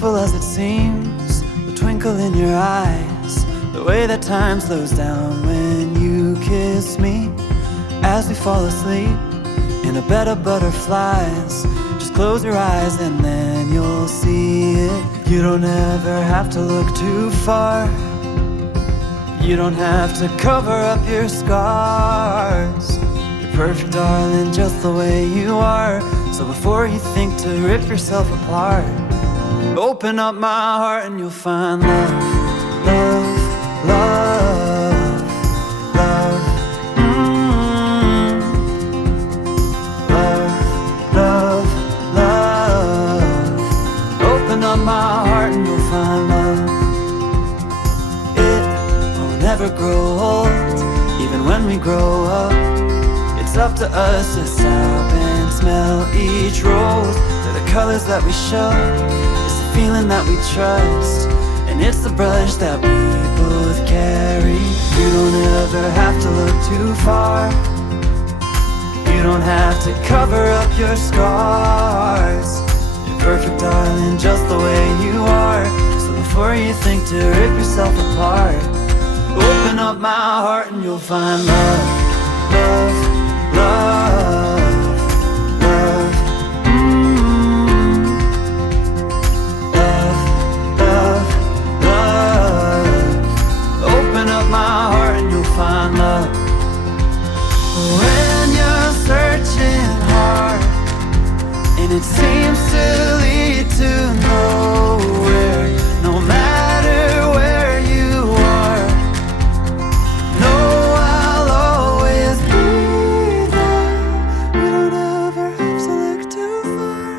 simple as it seems, the twinkle in your eyes, the way that time slows down when you kiss me. As we fall asleep in a bed of butterflies, just close your eyes and then you'll see it. You don't ever have to look too far. You don't have to cover up your scars. You're perfect, darling, just the way you are. So before you think to rip yourself apart, open up my heart and you'll find love, love, love, love, love, love, love. Open up my heart and you'll find love. It won't ever grow old, even when we grow up. It's up to us to stop and smell each rose. They're the colors that we show, it's the feeling that we trust, and it's the brush that we both carry. You don't ever have to look too far. You don't have to cover up your scars. You're perfect, darling, just the way you are. So before you think to rip yourself apart, open up my heart and you'll find love, love, love, love, love, love, love. Open up my heart and you'll find love. When you're searching hard and it seems to lead to nowhere, no matter where you are, know I'll always be there. You don't ever have to look too far.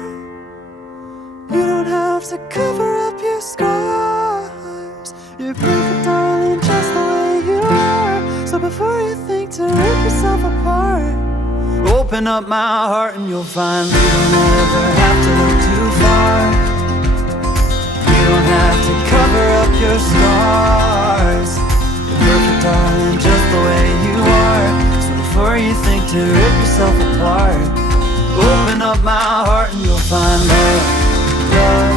You don't have to cover up your scars. You're perfect, darling, just the way you are. So before you think to rip yourself apart, open up my heart and you'll find you don't ever have to look too far. You don't have to cover up your scars. You're perfect, darling, just the way you are. So before you think to rip yourself apart, open up my heart and you'll find love, love,